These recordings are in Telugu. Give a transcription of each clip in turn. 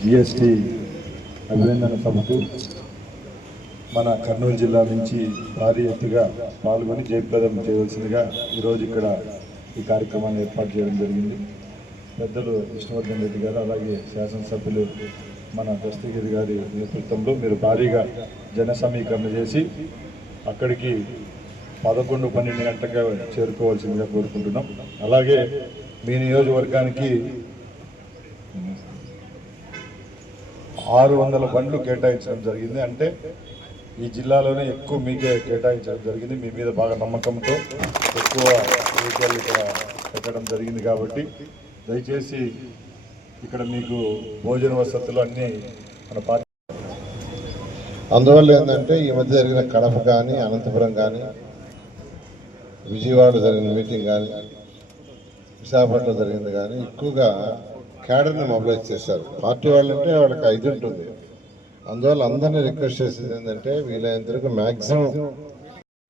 జిఎస్టి అభినందన సభకు మన కర్నూలు జిల్లా నుంచి భారీ ఎత్తుగా పాల్గొని జయప్రదం చేయవలసిందిగా ఈరోజు ఇక్కడ ఈ కార్యక్రమాన్ని ఏర్పాటు చేయడం జరిగింది. పెద్దలు విష్ణువర్ధన్ రెడ్డి గారు అలాగే శాసనసభ్యులు మన దస్తగిరి గారి నేతృత్వంలో మీరు భారీగా జన సమీకరణ చేసి అక్కడికి పదకొండు పన్నెండు గంటగా చేరుకోవాల్సిందిగా కోరుకుంటున్నాం. అలాగే మీ నియోజకవర్గానికి ఆరు వందల బండ్లు కేటాయించడం జరిగింది. అంటే ఈ జిల్లాలోనే ఎక్కువ మీకే కేటాయించడం జరిగింది. మీ మీద బాగా నమ్మకంతో ఎక్కువ వెహికల్ ఇక్కడ పెట్టడం జరిగింది కాబట్టి దయచేసి ఇక్కడ మీకు భోజన వసతులు అన్నీ మన పార్టీ అందువల్ల ఏంటంటే ఈ మధ్య జరిగిన కడప కానీ అనంతపురం కానీ విజయవాడ జరిగిన మీటింగ్ కానీ విశాఖపట్నం జరిగింది కానీ ఎక్కువగా క్యాడర్ని మొబిలైజ్ చేశారు. పార్టీ వాళ్ళంటే వాళ్ళకి ఐదు ఉంటుంది. అందువల్ల అందరినీ రిక్వెస్ట్ చేసేది ఏంటంటే వీలైనంత వరకు మ్యాక్సిమం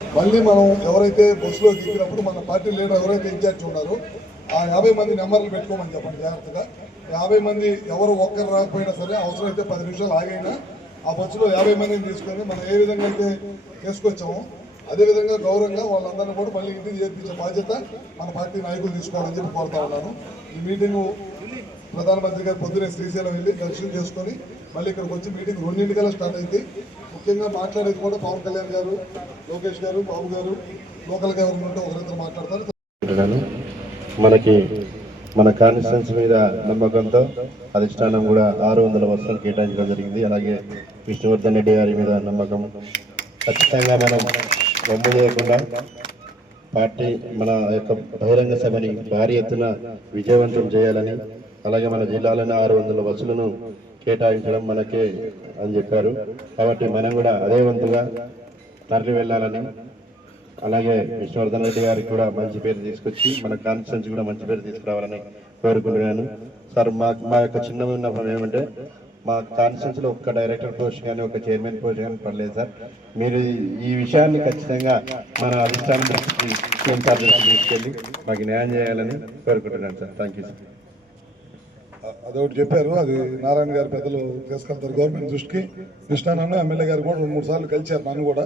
మళ్ళీ మనం ఎవరైతే బస్సులో దిగినప్పుడు మన పార్టీ లీడర్ ఎవరైతే ఇన్ఛార్జ్ ఉన్నారో ఆ యాభై మంది నెంబర్లు పెట్టుకోమని చెప్పండి జాగ్రత్తగా. యాభై మంది ఎవరు ఒక్కరు రాకపోయినా సరే అవసరమైతే పది నిమిషాలు ఆగైనా ఆ బస్సులో యాభై మందిని తీసుకొని మనం ఏ విధంగా అయితే తీసుకొచ్చామో అదే విధంగా గౌరవంగా వాళ్ళందరినీ కూడా మళ్ళీ ఇంటికి చేర్పించే బాధ్యత మన పార్టీ నాయకులు తీసుకోవాలని చెప్పి కోరుతా ఉన్నాను. ఈ మీటింగు ప్రధానమంత్రి గారు పొద్దునే శ్రీశైలం వెళ్ళి దర్శనం చేసుకొని మళ్ళీ ఇక్కడికి వచ్చి మీటింగ్ రెండింటికల్లా స్టార్ట్ అయింది. ముఖ్యంగా మాట్లాడేది కూడా పవన్ కళ్యాణ్ గారు లోకేష్ గారు బాబు గారు లోకల్ గవర్నమెంట్ ఒకరిద్దరు మాట్లాడతారు. మనకి మన కాన్స్టిట్యూన్స్ మీద నమ్మకంతో అధిష్టానం కూడా ఆరు వందల వర్షాలు కేటాయించడం జరిగింది. అలాగే విష్ణువర్ధన్ రెడ్డి గారి మీద నమ్మకం. ఖచ్చితంగా మనం వమ్ము చేయకుండా పార్టీ మన యొక్క బహిరంగ సభని భారీ ఎత్తున విజయవంతం చేయాలని అలాగే మన జిల్లాలోని ఆరు వందల బస్సులను కేటాయించడం మనకే అని చెప్పారు. కాబట్టి మనం కూడా అదే వంతుగా తరలి వెళ్ళాలని అలాగే విష్ణువర్ధన్ రెడ్డి గారికి కూడా మంచి పేరు తీసుకొచ్చి మన కాన్స్టిట్యూన్స్ కూడా మంచి పేరు తీసుకురావాలని కోరుకుంటున్నాను. సార్ మా మా యొక్క చిన్న విన్నపం ఏమంటే మా కాన్స్టిట్యూన్స్లో ఒక్క డైరెక్టర్ పోస్ట్ కానీ ఒక చైర్మన్ పోస్ట్ కానీ పర్లేదు సార్. మీరు ఈ విషయాన్ని ఖచ్చితంగా మన అధిష్టానం తీసుకెళ్ళి మాకు న్యాయం చేయాలని కోరుకుంటున్నాను సార్. Thank you sir. అదొకటి చెప్పారు. అది నారాయణ గారు పెద్దలు తీసుకెళ్తారు గవర్నమెంట్ దృష్టికి. కృష్ణానన్ను ఎమ్మెల్యే గారు కూడా రెండు మూడు సార్లు కలిశారు నన్ను కూడా.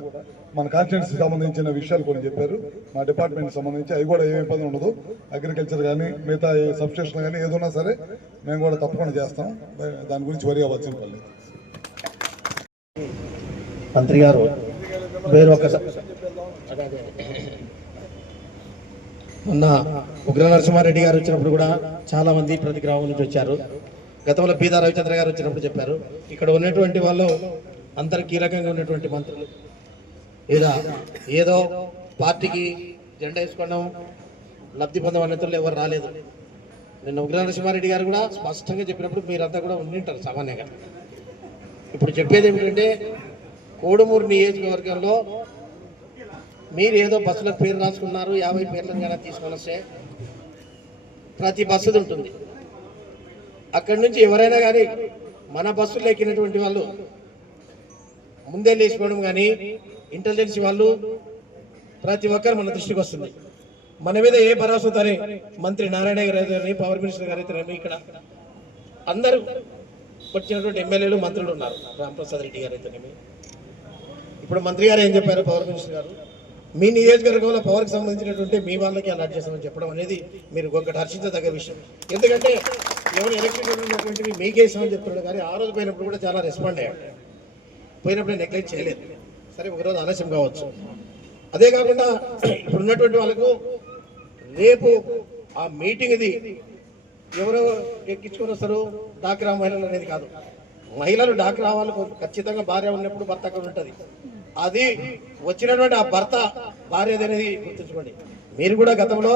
మన కాన్స్టిట్యూన్సీ సంబంధించిన విషయాలు కొన్ని చెప్పారు. మా డిపార్ట్మెంట్ సంబంధించి అవి కూడా ఏమి ఇబ్బంది ఉండదు. అగ్రికల్చర్ కానీ మిగతా సబ్స్టేషన్ కానీ ఏదైనా సరే మేము కూడా తప్పకుండా చేస్తాం. దాని గురించి వరి అవ్వాల్సిన పని లేదు. మంత్రి గారు మొన్న ఉగ్ర నరసింహారెడ్డి గారు వచ్చినప్పుడు కూడా చాలా మంది ప్రతి గ్రామం నుంచి వచ్చారు. గతంలో పీదా రవిచంద్ర గారు వచ్చినప్పుడు చెప్పారు. ఇక్కడ ఉన్నటువంటి వాళ్ళు అందరు కీలకంగా ఉన్నటువంటి మంత్రులు. లేదా ఏదో పార్టీకి జెండా వేసుకోవడం లబ్ధి పొందడం అన్నతులు ఎవరు రాలేదు. నిన్న ఉగ్ర నరసింహారెడ్డి గారు కూడా స్పష్టంగా చెప్పినప్పుడు మీరంతా కూడా ఉండింటారు సామాన్యంగా. ఇప్పుడు చెప్పేది ఏమిటంటే కోడుమూరు నియోజకవర్గంలో మీరు ఏదో బస్సులకు పేరు రాసుకున్నారు యాభై పేర్లను కానీ తీసుకొని వస్తే ప్రతి బస్సుది ఉంటుంది. అక్కడి నుంచి ఎవరైనా కానీ మన బస్సులు ఎక్కినటువంటి వాళ్ళు ముందే లేచిపోవడం కానీ ఇంటెలిజెన్స్ వాళ్ళు ప్రతి ఒక్కరు మన దృష్టికి వస్తుంది. మన మీద ఏ భరోసాతోనే మంత్రి నారాయణ గారు అయితేనేమి పవర్ మినిస్టర్ గారు అయితేనేమి ఇక్కడ అందరూ వచ్చినటువంటి ఎమ్మెల్యేలు మంత్రులు ఉన్నారు. రామప్రసాద్ రెడ్డి గారు అయితేనేమి. ఇప్పుడు మంత్రి గారు ఏం చెప్పారు పవర్ మినిస్టర్ గారు? మీ నియోజకవర్గంలో పవర్కి సంబంధించినటువంటి మీ వాళ్ళకి అలాట్ చేస్తామని చెప్పడం అనేది మీరు ఒకటి హర్షించదగ్గ విషయం. ఎందుకంటే ఎవరు ఎలక్షన్ ఉన్నటువంటివి మీకే ఇస్తామని చెప్తున్నాడు కానీ ఆ రోజు పోయినప్పుడు కూడా చాలా రెస్పాండ్ అయ్యాడు. పోయినప్పుడు నెగ్లెక్ట్ చేయలేదు. సరే ఒకరోజు ఆలస్యం కావచ్చు. అదే కాకుండా ఇప్పుడు ఉన్నటువంటి వాళ్ళకు రేపు ఆ మీటింగ్ ఇది ఎవరు ఎక్కించుకొని వస్తారు డాక్రా మహిళలు అనేది కాదు. మహిళలు డాక్రా వాళ్ళకు ఖచ్చితంగా భార్య ఉన్నప్పుడు భర్త అక్కడ ఉంటుంది. అది వచ్చినటువంటి ఆ భర్త భార్యది అనేది గుర్తుంచుకోండి. మీరు కూడా గతంలో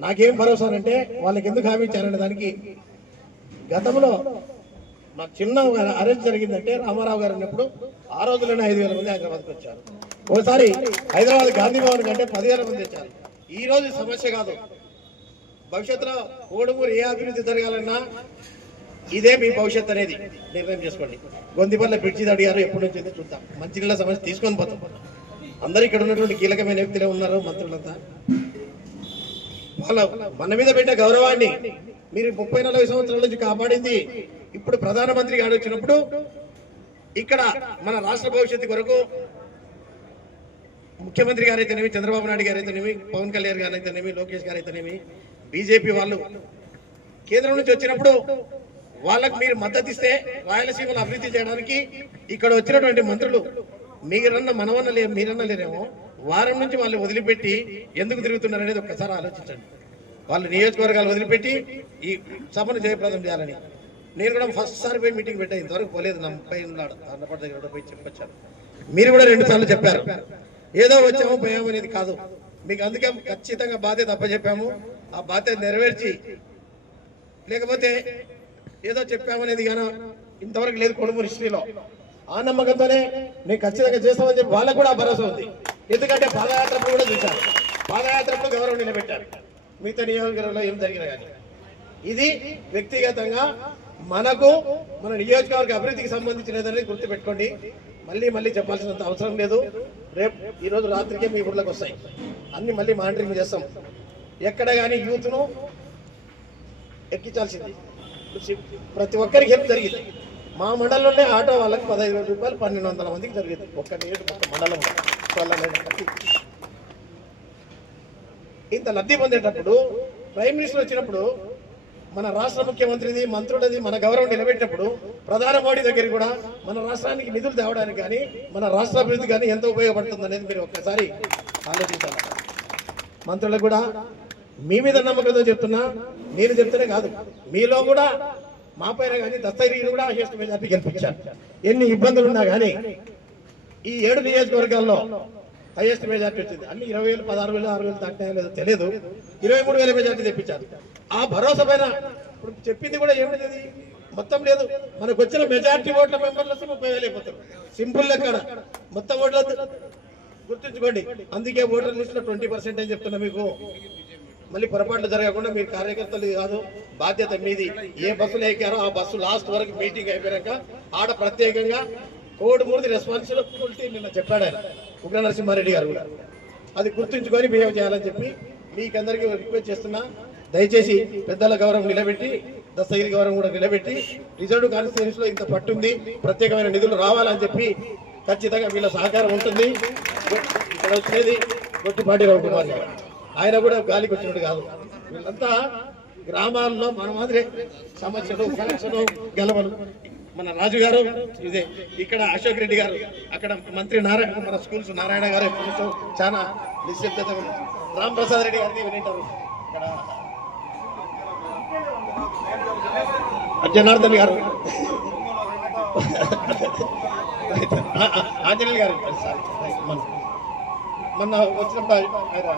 నాకేం భరోసా అంటే వాళ్ళకి ఎందుకు హామీ ఇచ్చారనే దానికి గతంలో మా చిన్న అరెంజ్ జరిగిందంటే రామారావు గారు అన్నప్పుడు ఆ రోజులోనే ఐదు వేల మంది హైదరాబాద్కి వచ్చారు. ఒకసారి హైదరాబాద్ గాంధీ భవన్ కంటే పదివేల మంది వచ్చారు. ఈ రోజు సమస్య కాదు. భవిష్యత్తులో కోడుమూరు ఏ అభివృద్ధి జరగాలన్నా ఇదే మీ భవిష్యత్ అనేది నిర్ణయం చేసుకోండి. గొంతిపల్ల బ్రిడ్జి అడిగారు ఎప్పటి నుంచి అయితే చూద్దాం. మంచినీళ్ళ సమస్య తీసుకొని పోతాం. అందరూ ఇక్కడ ఉన్నటువంటి కీలకమైన వ్యక్తులే ఉన్నారు మంత్రులంతా. వాళ్ళ మన మీద పెట్టే గౌరవాన్ని మీరు ముప్పై నలభై సంవత్సరాల నుంచి కాపాడింది. ఇప్పుడు ప్రధానమంత్రి గారు వచ్చినప్పుడు ఇక్కడ మన రాష్ట్ర భవిష్యత్తు కొరకు ముఖ్యమంత్రి గారైతేనేమి చంద్రబాబు నాయుడు గారైతేనేమి పవన్ కళ్యాణ్ గారైతేనేమి లోకేష్ గారైతేనేమి బీజేపీ వాళ్ళు కేంద్రం నుంచి వచ్చినప్పుడు వాళ్ళకు మీరు మద్దతు ఇస్తే రాయలసీమను అభివృద్ధి చేయడానికి ఇక్కడ వచ్చినటువంటి మంత్రులు మీరన్న మనవన్న లే మీరన్న లేరేమో వారం నుంచి వాళ్ళు వదిలిపెట్టి ఎందుకు తిరుగుతున్నారు అనేది ఒక్కసారి ఆలోచించండి. వాళ్ళు నియోజకవర్గాలు వదిలిపెట్టి ఈ సభను జయప్రదం చేయాలని. నేను కూడా ఫస్ట్ సారి పోయి మీటింగ్ పెట్టా ఇంతవరకు పోలేదు నా ముప్పై ఉన్నాడు అన్నపడి దగ్గర పోయి చెప్పొచ్చాను. మీరు కూడా రెండు సార్లు చెప్పారు. ఏదో వచ్చాము పోయాము అనేది కాదు. మీకు అందుకే ఖచ్చితంగా బాధ్యత అప్పచెప్పాము. ఆ బాధ్యత నెరవేర్చి లేకపోతే ఏదో చెప్పామనేది కానీ ఇంతవరకు లేదు కొడుకు హిస్టరీలో. ఆ నమ్మకంతోనే నేను ఖచ్చితంగా చేస్తామని చెప్పి వాళ్ళకు కూడా భరోసా ఉంది. ఎందుకంటే పాదయాత్రప్పుడు కూడా చూశారు. పాదయాత్రప్పుడు గౌరవం నిలబెట్టారు. మిగతా నియోజకవర్గంలో ఏం జరిగినా కానీ. ఇది వ్యక్తిగతంగా మనకు మన నియోజకవర్గ అభివృద్ధికి సంబంధించినదని గుర్తుపెట్టుకోండి. మళ్ళీ మళ్ళీ చెప్పాల్సినంత అవసరం లేదు. రేపు ఈరోజు రాత్రికే మీ ఊర్లోకి వస్తాయి. అన్ని మళ్ళీ మానిటరింగ్ చేస్తాం. ఎక్కడ కానీ యూత్ను ఎక్కించాల్సింది. ప్రతి ఒక్కరికి హెల్ప్ జరిగింది. మా మండలంలోనే ఆటో వాళ్ళకి పదహైదు వేల రూపాయలు పన్నెండు వందల మందికి జరిగింది. ఒక్క నియోజకవర్గ మండలం ఇంత లబ్ధి పొందేటప్పుడు ప్రైమ్ మినిస్టర్ వచ్చినప్పుడు మన రాష్ట్ర ముఖ్యమంత్రిది మంత్రులది మన గౌరవం నిలబెట్టినప్పుడు ప్రధాన మోడీ దగ్గర కూడా మన రాష్ట్రానికి నిధులు తేవడానికి కానీ మన రాష్ట్ర అభివృద్ధి కానీ ఎంత ఉపయోగపడుతుంది అనేది మీరు ఒక్కసారి ఆలోచించాలి. మంత్రులకు కూడా మీ మీద నమ్మకంతో చెప్తున్నా నేను చెప్తేనే కాదు. మీలో కూడా మా పైన కానీ దస్తగిరిని కూడా హైయెస్ట్ మెజార్టీ గెలిపించారు. ఎన్ని ఇబ్బందులు ఉన్నా కానీ ఈ ఏడు నియోజకవర్గాల్లో హైయెస్ట్ మెజార్టీ వచ్చింది. అన్ని ఇరవై వేలు పదహారు వేలు ఆరు వేలు దాటినా లేదో తెలియదు. ఇరవై మూడు వేల మెజార్టీ తెప్పించారు. ఆ భరోసా పైన ఇప్పుడు చెప్పింది కూడా ఏమిటి మొత్తం లేదు. మనకు వచ్చిన మెజార్టీ ఓట్ల మెంబర్లు ముప్పై వేలు అయిపోతారు. సింపుల్ లెక్కడ మొత్తం ఓట్ల గుర్తుంచుకోండి. అందుకే ఓటర్ లిస్ట్లో ట్వంటీ పర్సెంట్ అని చెప్తున్నా మీకు. మళ్ళీ పొరపాట్లు జరగకుండా మీరు కార్యకర్తలు కాదు బాధ్యత మీది. ఏ బస్సులు ఎక్కారో ఆ బస్సు లాస్ట్ వరకు మీటింగ్ అయిపోయాక ఆడ ప్రత్యేకంగా కోడి మూడు రెస్పాన్సిబిలిటీ నిన్న చెప్పాడు ఆయన ఉగ్ర నరసింహారెడ్డి గారు కూడా. అది గుర్తుంచుకొని బిహేవ్ చేయాలని చెప్పి మీకందరికీ రిక్వెస్ట్ చేస్తున్నా. దయచేసి పెద్దల గౌరవం నిలబెట్టి దస్తగిరి గౌరవం కూడా నిలబెట్టి రిజర్వ్ కాన్స్టిట్యూన్స్లో ఇంత పట్టుంది ప్రత్యేకమైన నిధులు రావాలని చెప్పి ఖచ్చితంగా వీళ్ళ సహకారం ఉంటుంది. ఇక్కడ వచ్చేది గొట్టిపాటి రవికుమార్ గారు. ఆయన కూడా గాలికి వచ్చినట్టు కాదు. వీళ్ళంతా గ్రామాల్లో మన మాదిరి సమస్యలు సమస్యలు గెలవలు. మన రాజు గారు ఇదే ఇక్కడ అశోక్ రెడ్డి గారు అక్కడ మంత్రి నారాయణ మన స్కూల్స్ నారాయణ గారు ఎప్పటి చాలా నిశ్శబ్దత రామ్ ప్రసాద్ రెడ్డి గారిని వినింటారు. ఇక్కడ జనార్దన్ గారు. ఆంజనేయులు గారు. మొన్న వచ్చినప్పుడు ఆయన